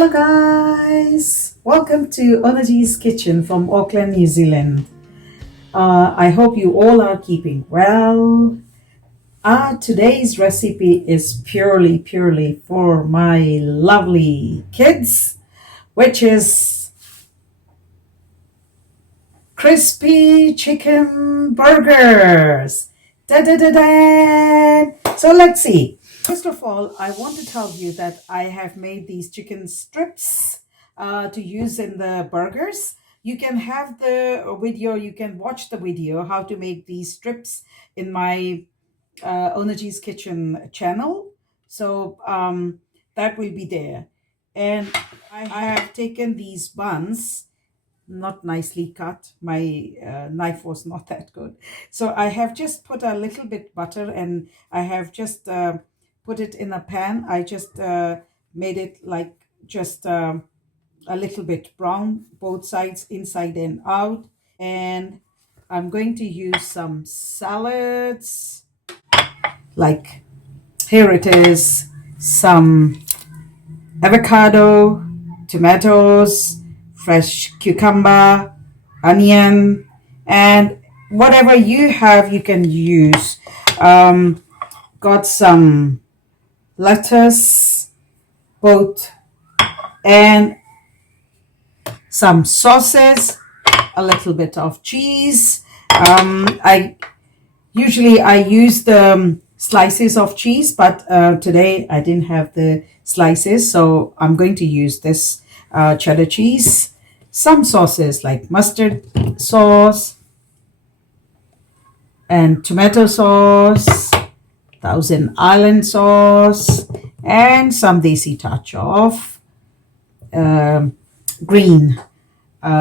Hello guys, welcome to Onaji's Kitchen from Auckland, New Zealand. I hope you all are keeping well. Today's recipe is purely for my lovely kids, which is crispy chicken burgers. Da da da da. So let's see. First of all, I want to tell you that I have made these chicken strips to use in the burgers. You can have the video, you can watch the video how to make these strips in my Onaji's Kitchen channel. So that will be there. And I have taken these buns, not nicely cut. My knife was not that good. So I have just put a little bit butter and I have just put it in a pan. I just made it like just a little bit brown, both sides, inside and out. And I'm going to use some salads. Like here it is, some avocado, tomatoes, fresh cucumber, onion, and whatever you have, you can use. Got some lettuce, both, and some sauces, a little bit of cheese. I use the slices of cheese, but today I didn't have the slices, so I'm going to use this cheddar cheese. Some sauces like mustard sauce and tomato sauce, Thousand Island sauce, and some desi touch of green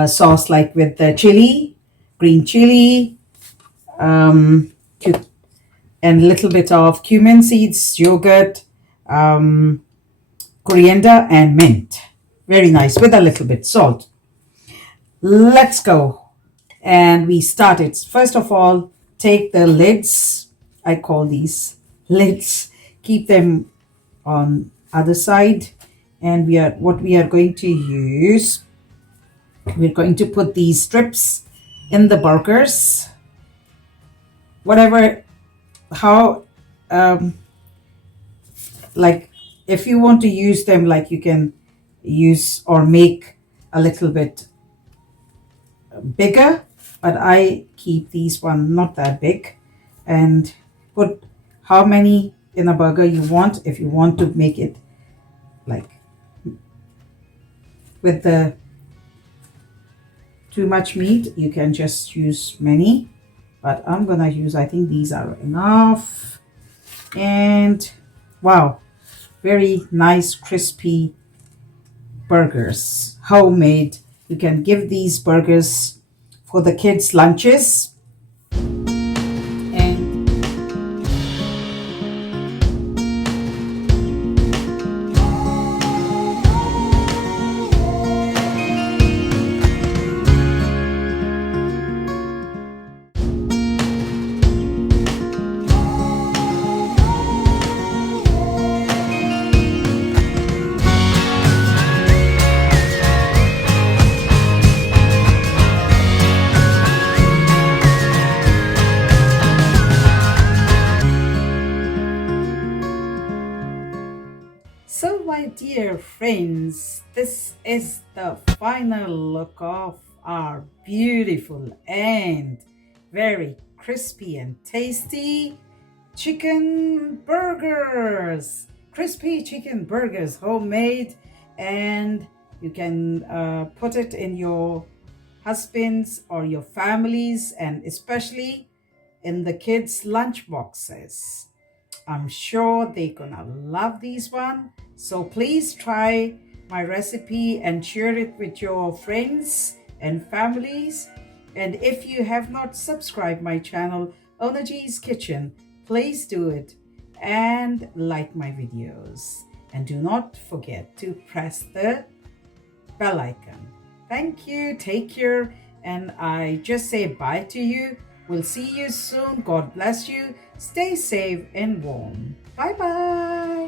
sauce, like with the chili, green chili, and a little bit of cumin seeds, yogurt, coriander, and mint. Very nice, with a little bit salt. Let's go. And we start it. First of all, take the lids. I call these lids. Keep them on other side. And what we are going to use, we're going to put these strips in the burgers. Whatever, how, like if you want to use them, like you can use or make a little bit bigger, but I keep these one not that big, and put how many in a burger you want. If you want to make it like with the too much meat, you can just use many, but I'm gonna use, I think these are enough. And wow, very nice crispy burgers, homemade. You can give these burgers for the kids' lunches. And so, my dear friends, this is the final look of our beautiful and very crispy and tasty chicken burgers. Crispy chicken burgers, homemade, and you can put it in your husbands or your families, and especially in the kids' lunch boxes. I'm sure they're gonna love these one. So please try my recipe and share it with your friends and families. And if you have not subscribed my channel, Onaji's Kitchen, please do it and like my videos. And do not forget to press the bell icon. Thank you, take care, and I just say bye to you. We'll see you soon. God bless you. Stay safe and warm. Bye bye.